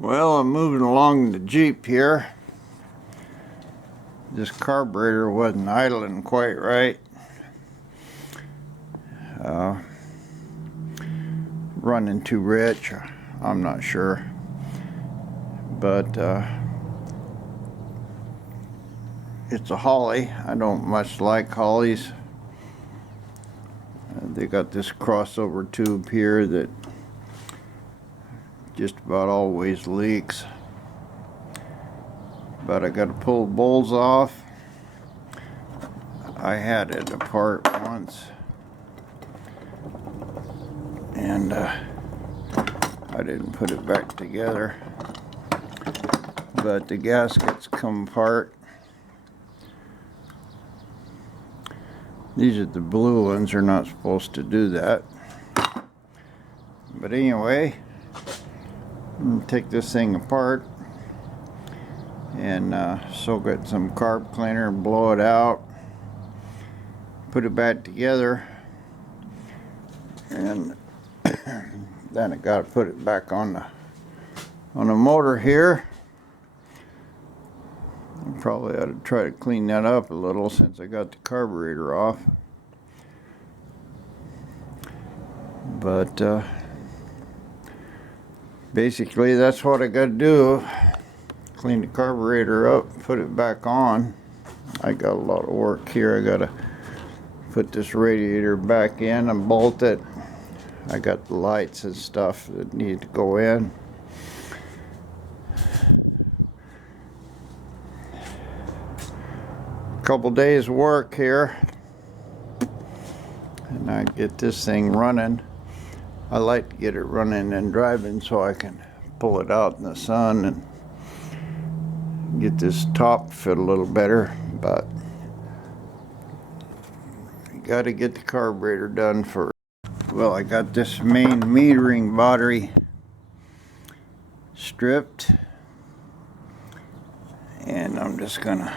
Well, I'm moving along the Jeep here. This carburetor wasn't idling quite right. Running too rich, I'm not sure. But it's a Holley. I don't much like Holleys. They got this crossover tube here that just about always leaks. But I got to pull the bowls off. I had it apart once, and I didn't put it back together. But the gaskets come apart. These are the blue ones. They're not supposed to do that. But anyway, I'm gonna take this thing apart and soak it in some carb cleaner and blow it out. Put it back together, and then I got to put it back on the motor here. I probably ought to try to clean that up a little since I got the carburetor off. But basically that's what I got to do. Clean the carburetor up, put it back on. I got a lot of work here. I got to put this radiator back in and bolt it. I got the lights and stuff that need to go in. Couple days work here, and I get this thing running. I like to get it running and driving so I can pull it out in the sun and get this top fit a little better. But you got to get the carburetor done first. Well, I got this main metering battery stripped, and I'm just gonna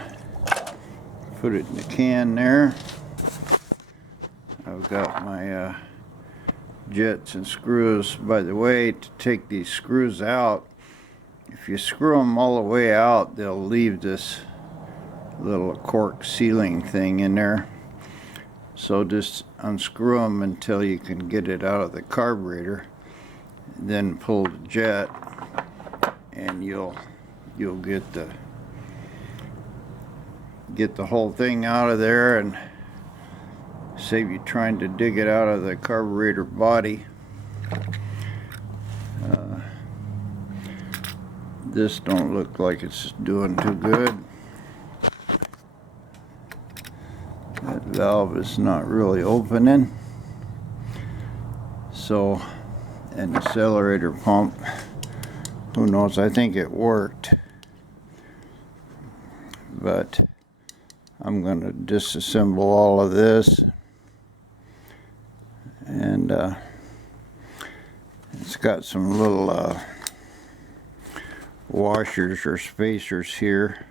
put it in the can there. I've got my jets and screws. By the way, to take these screws out, if you screw them all the way out, they'll leave this little cork sealing thing in there. So just unscrew them until you can get it out of the carburetor. Then pull the jet, and you'll get the whole thing out of there and save you trying to dig it out of the carburetor body. This don't look like it's doing too good. That valve is not really opening. So, an accelerator pump, who knows, I think it worked. But I'm going to disassemble all of this, and it's got some little washers or spacers here.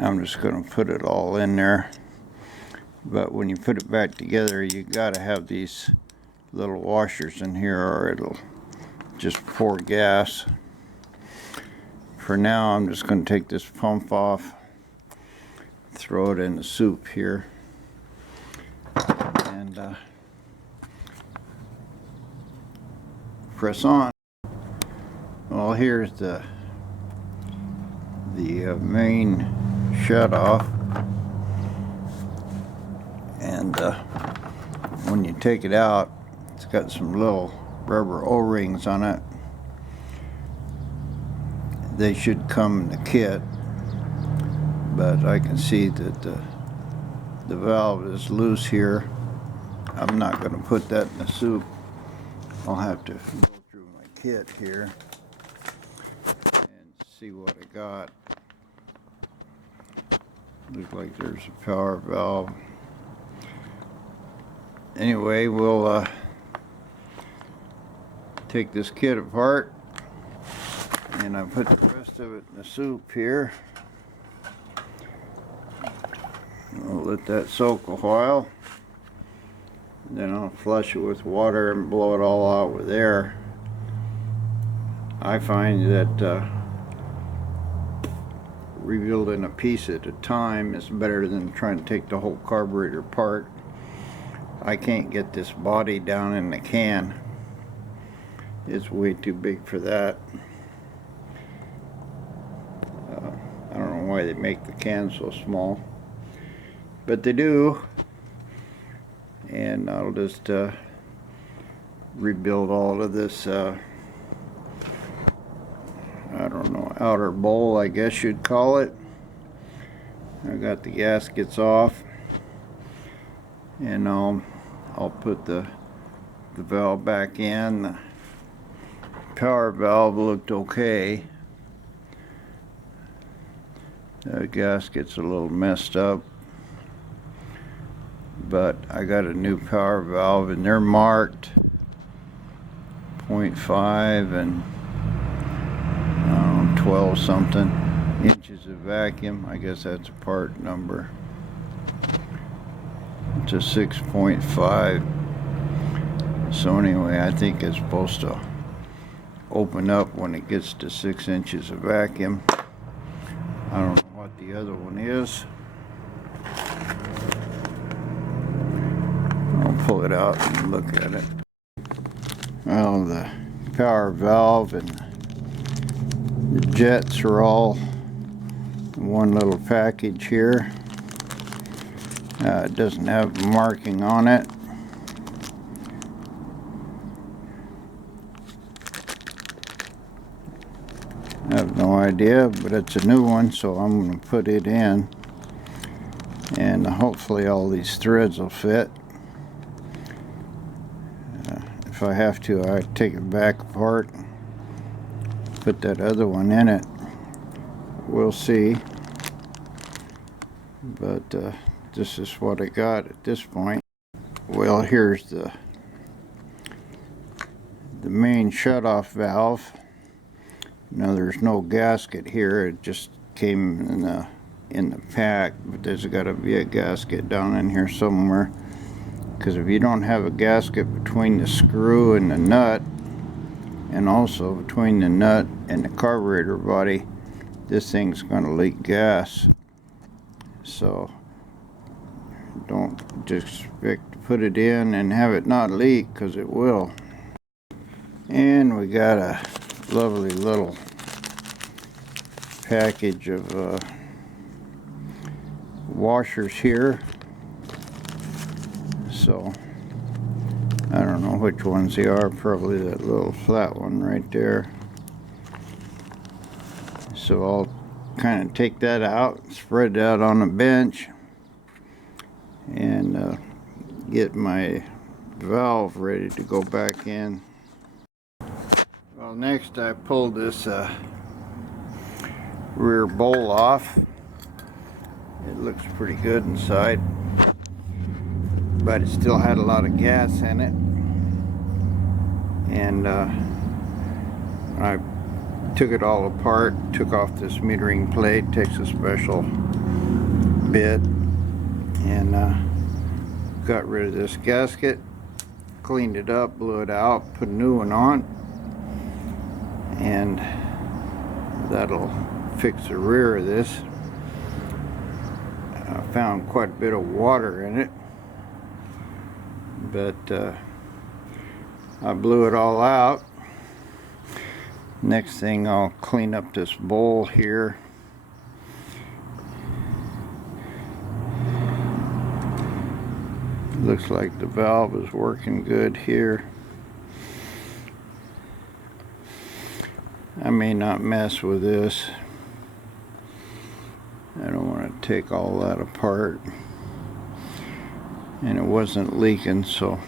I'm just going to put it all in there, but when you put it back together, you got to have these little washers in here or it'll just pour gas. For now, I'm just going to take this pump off, throw it in the soup here, and press on. Well, here's the main shut off, and when you take it out, it's got some little rubber O-rings on it. They should come in the kit, but I can see that the valve is loose here. I'm not going to put that in the soup. I'll have to go through my kit here and see what I got. Looks like there's a power valve. Anyway, we'll take this kit apart, and I put the rest of it in the soup here. I'll let that soak a while. Then I'll flush it with water and blow it all out with air. I find that rebuilding a piece at a time is better than trying to take the whole carburetor apart. I can't get this body down in the can. It's way too big for that. I don't know why they make the can so small, but they do. And I'll just rebuild all of this I don't know, outer bowl, I guess you'd call it. I got the gaskets off, and I'll put the valve back in. The power valve looked okay. The gasket's a little messed up, but I got a new power valve, and they're marked 0.5 and 12 something inches of vacuum. I guess that's a part number. It's a 6.5. So anyway, I think it's supposed to open up when it gets to 6 inches of vacuum. I don't know what the other one is. I'll pull it out and look at it. Well, the power valve and the jets are all in one little package here. It doesn't have a marking on it. I have no idea, but it's a new one, so I'm going to put it in, and hopefully all these threads will fit. If I have to, I take it back apart, put that other one in it. We'll see. But this is what I got at this point. Well, here's the main shutoff valve. Now there's no gasket here. It just came in the pack, but there's got to be a gasket down in here somewhere. Because if you don't have a gasket between the screw and the nut, and also between the nut and the carburetor body, this thing's going to leak gas. So don't just expect to put it in and have it not leak, because it will. And we got a lovely little package of washers here. So I don't know which ones they are. Probably that little flat one right there. So I'll kind of take that out, spread it out on the bench, and get my valve ready to go back in. Well, next I pulled this rear bowl off. It looks pretty good inside, but it still had a lot of gas in it. And I took it all apart, took off this metering plate, takes a special bit, and got rid of this gasket, cleaned it up, blew it out, put a new one on, and that'll fix the rear of this. I found quite a bit of water in it, but I blew it all out. Next thing, I'll clean up this bowl here. Looks like the valve is working good here. I may not mess with this. I don't want to take all that apart. And it wasn't leaking, so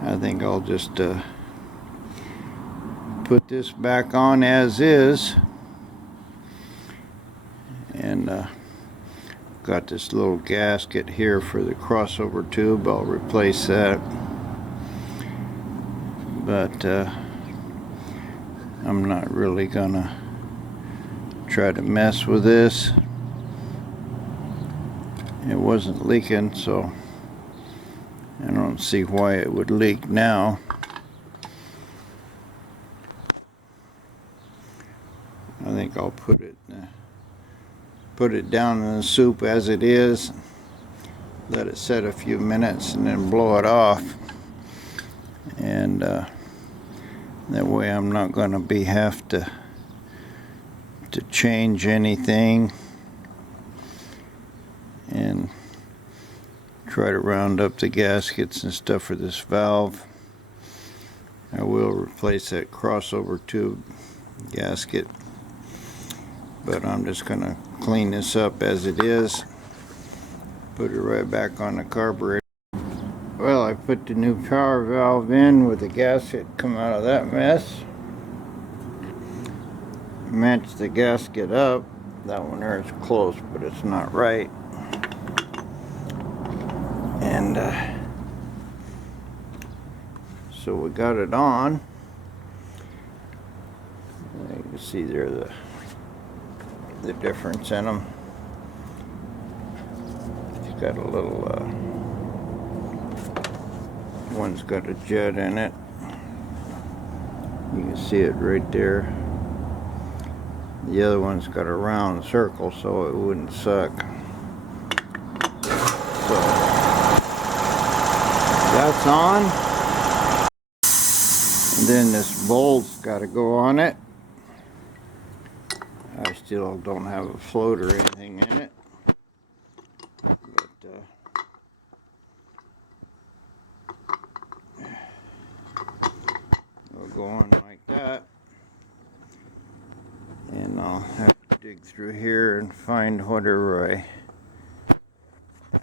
I think I'll just put this back on as is. And got this little gasket here for the crossover tube. I'll replace that. But I'm not really gonna try to mess with this. It wasn't leaking, so don't see why it would leak now. I think I'll put it down in the soup as it is, let it set a few minutes, and then blow it off. And that way I'm not going to have to change anything and try to round up the gaskets and stuff for this valve. I will replace that crossover tube gasket, but I'm just going to clean this up as it is, put it right back on the carburetor. Well, I put the new power valve in with the gasket come out of that mess. Matched the gasket up. That one there is close, but it's not right. And so we got it on. You can see there the difference in them. It's got a little one's got a jet in it. You can see it right there. The other one's got a round circle so it wouldn't suck. So that's on. And then this bolt's got to go on it. I still don't have a float or anything in it. But it'll go on like that. And I'll have to dig through here and find whatever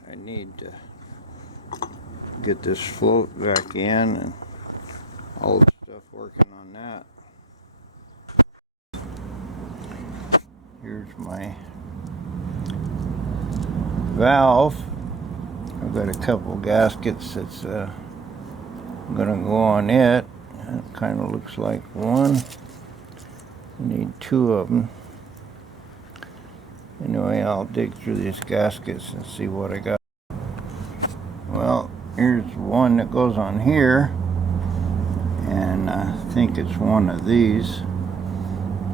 I need to get this float back in, and all the stuff working on that. Here's my valve. I've got a couple gaskets that's gonna go on it. It kind of looks like one. Need two of them. Anyway, I'll dig through these gaskets and see what I got. Well, here's one that goes on here, and I think it's one of these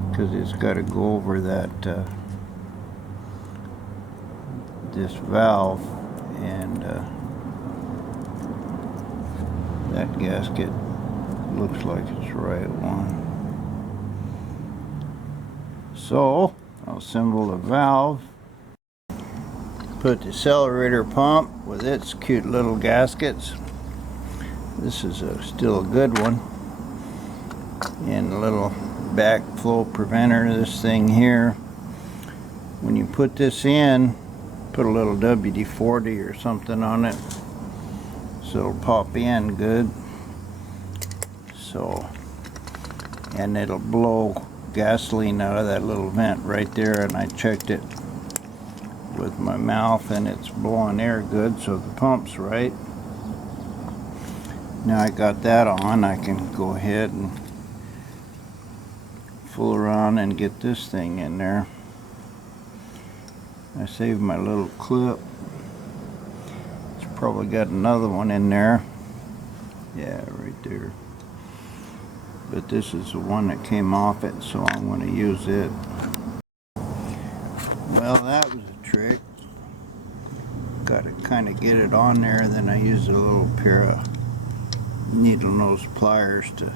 because it's got to go over that this valve, and that gasket looks like it's the right one. So I'll assemble the valve, put the accelerator pump with its cute little gaskets. This is still a good one, and a little backflow preventer. This thing here, when you put this in, put a little WD-40 or something on it so it'll pop in good. So, and it'll blow gasoline out of that little vent right there, and I checked it with my mouth and it's blowing air good, so the pump's right. Now I got that on, I can go ahead and fool around and get this thing in there. I saved my little clip. It's probably got another one in there. Yeah, right there. But this is the one that came off it, so I'm going to use it. Well, that was a trick. Got to kind of get it on there, then I use a little pair of needle nose pliers to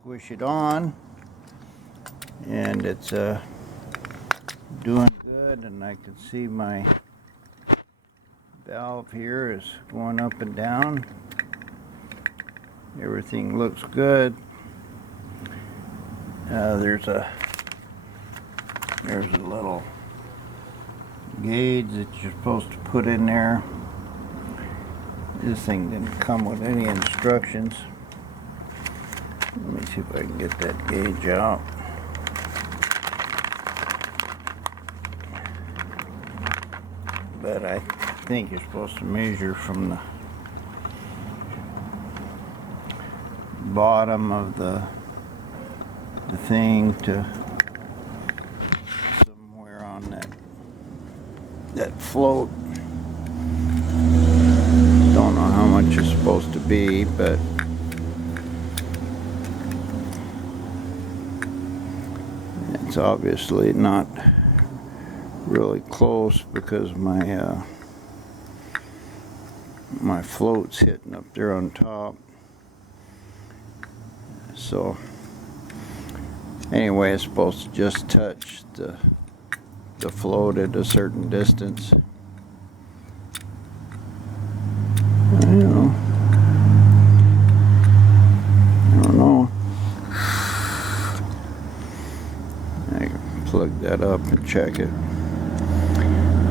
squish it on. And it's doing good, and I can see my valve here is going up and down. Everything looks good. There's a little gauge that you're supposed to put in there. This thing didn't come with any instructions. Let me see if I can get that gauge out. But I think you're supposed to measure from the bottom of the thing to somewhere on that float. Don't know how much be, but it's obviously not really close because my my float's hitting up there on top. So anyway, it's supposed to just touch the float at a certain distance. I don't know. I can plug that up and check it.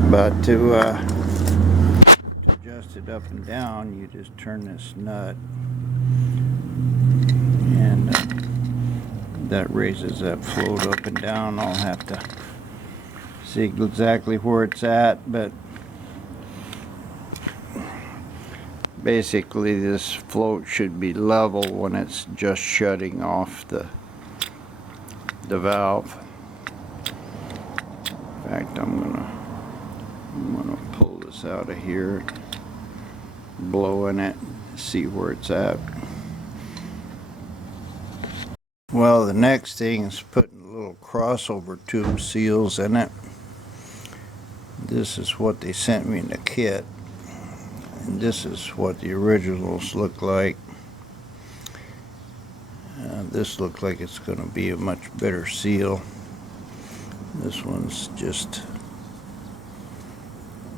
But to adjust it up and down, you just turn this nut, and that raises that float up and down. I'll have to see exactly where it's at, but basically this float should be level when it's just shutting off the valve. In fact, I'm gonna pull this out of here, blow in it, see where it's at. Well, the next thing is putting little crossover tube seals in it. This is what they sent me in the kit, and this is what the originals look like. This looks like it's going to be a much better seal. This one's just,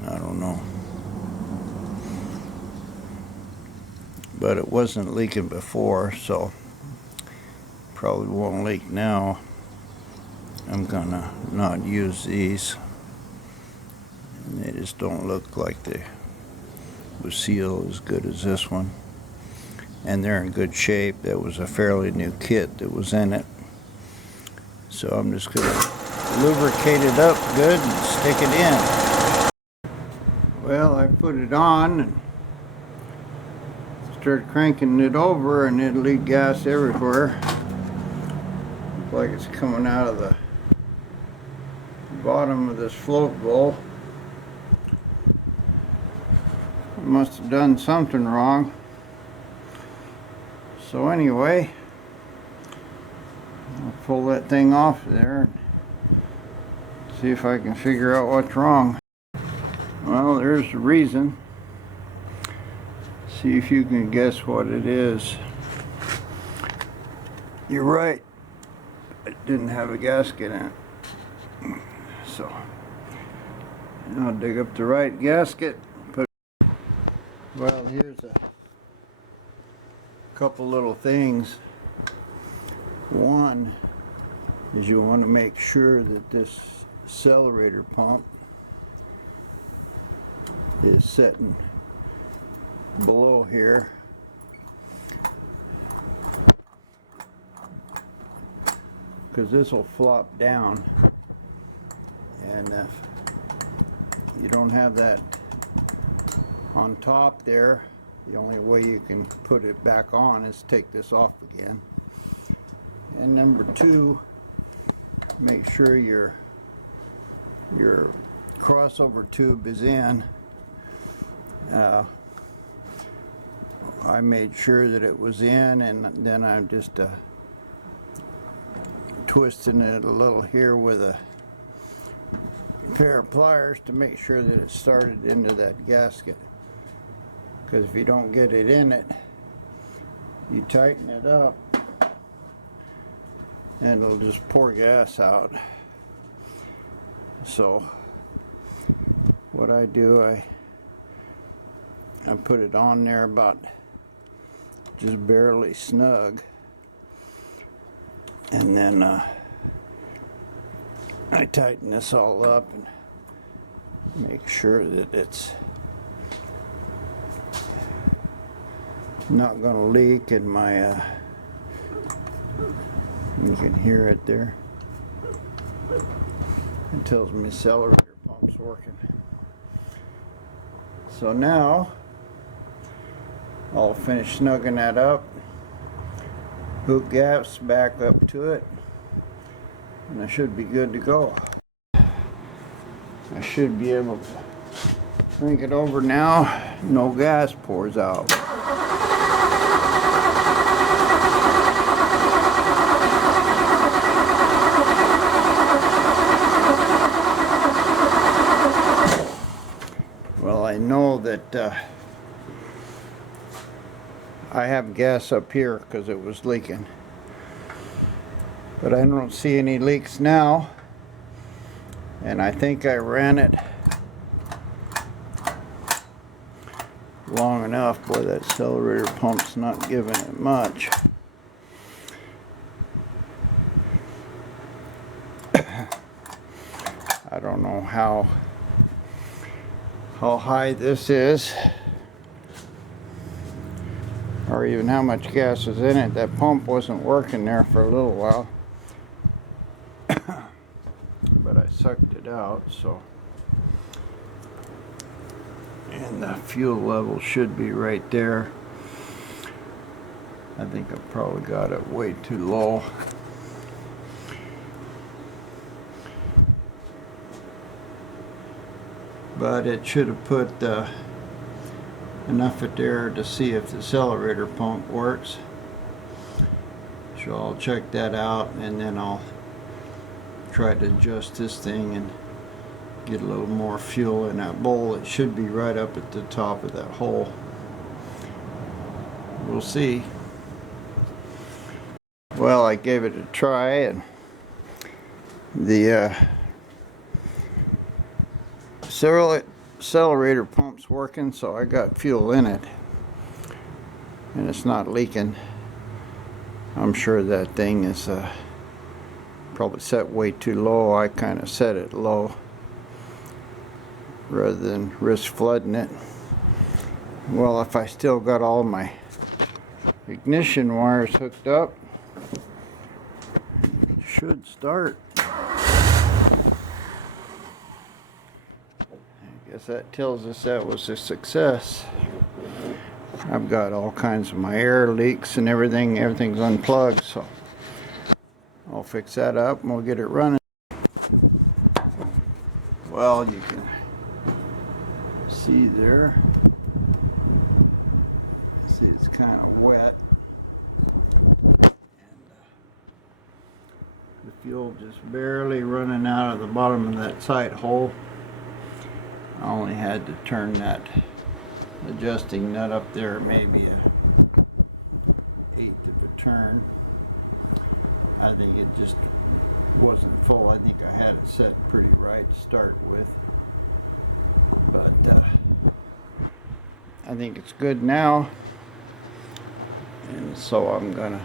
I don't know, but it wasn't leaking before, so probably won't leak now. I'm gonna not use these. They just don't look like they will seal as good as this one, and they're in good shape. That was a fairly new kit that was in it, so I'm just gonna lubricate it up good and stick it in. Well, I put it on and start cranking it over, and it leaked gas everywhere. Looks like it's coming out of the bottom of this float bowl. I must have done something wrong. So anyway, I'll pull that thing off there and see if I can figure out what's wrong. Well, there's the reason. See if you can guess what it is. You're right, it didn't have a gasket in it. So I'll dig up the right gasket. Well, here's a couple little things. One is you want to make sure that this accelerator pump is setting below here. Because this will flop down, and if you don't have that on top there, the only way you can put it back on is take this off again. And number two, make sure your crossover tube is in. I made sure that it was in, and then I'm just twisting it a little here with a pair of pliers to make sure that it started into that gasket. Because if you don't get it in it, you tighten it up and it'll just pour gas out. So what I do, I put it on there about just barely snug, and then I tighten this all up and make sure that it's not going to leak. And my you can hear it there, it tells me accelerator pump's working. So now I'll finish snugging that up, hook gaps back up to it, and I should be good to go. I should be able to crank it over now. No gas pours out. Well, I know that I have gas up here because it was leaking, but I don't see any leaks now, and I think I ran it long enough. Boy, that accelerator pump's not giving it much. I don't know how high this is, or even how much gas is in it. That pump wasn't working there for a little while, but I sucked it out, so. And the fuel level should be right there. I think I probably got it way too low. But it should have put enough at there to see if the accelerator pump works. So I'll check that out, and then I'll try to adjust this thing and get a little more fuel in that bowl. It should be right up at the top of that hole. We'll see. Well, I gave it a try, and the accelerator pump's working, so I got fuel in it, and it's not leaking. I'm sure that thing is probably set way too low. I kind of set it low rather than risk flooding it. Well, if I still got all my ignition wires hooked up, it should start. I guess that tells us that was a success. I've got all kinds of my air leaks and everything's unplugged, so I'll fix that up and we'll get it running. Well, you can see there. See, it's kind of wet, and the fuel just barely running out of the bottom of that sight hole. I only had to turn that adjusting nut up there maybe a 1/8 of a turn. I think it just wasn't full. I think I had it set pretty right to start with, but I think it's good now, and so I'm gonna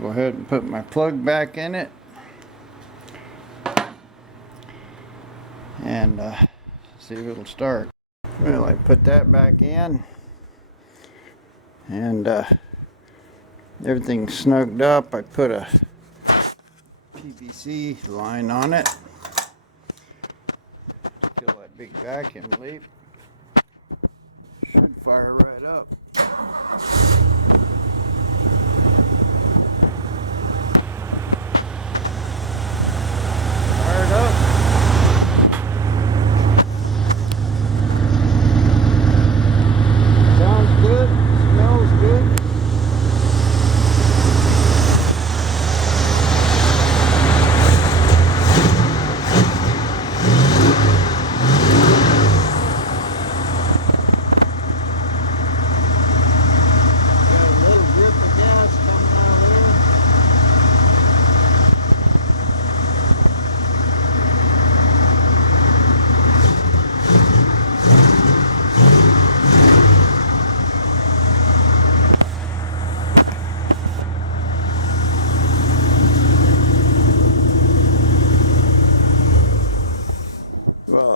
go ahead and put my plug back in it and see if it'll start. Well, I put that back in, and everything's snugged up. I put a PVC line on it. Kill that big vacuum leak. Should fire right up. Fired up. Sounds good. Smells good.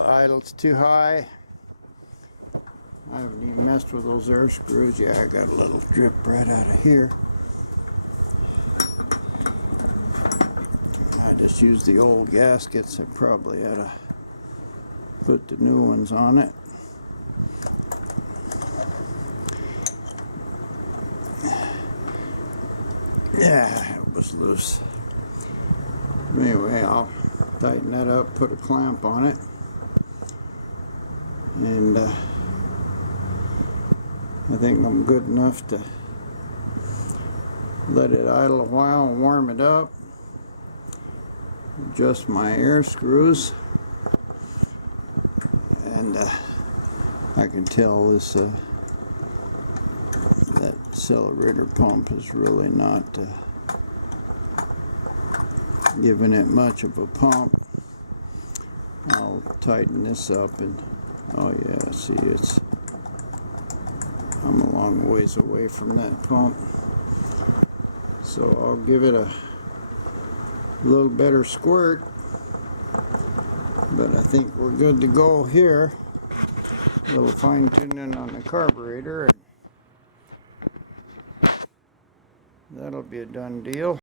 Idle's too high. I haven't even messed with those air screws. Yeah, I got a little drip right out of here. I just used the old gaskets. I probably ought to put the new ones on it. Yeah, it was loose. Anyway, I'll tighten that up, put a clamp on it, and I think I'm good enough to let it idle a while and warm it up. Adjust my air screws, and I can tell this that accelerator pump is really not giving it much of a pump. I'll tighten this up, and oh yeah, see, I'm a long ways away from that pump, so I'll give it a little better squirt, but I think we're good to go here. A little fine tuning on the carburetor, and that'll be a done deal.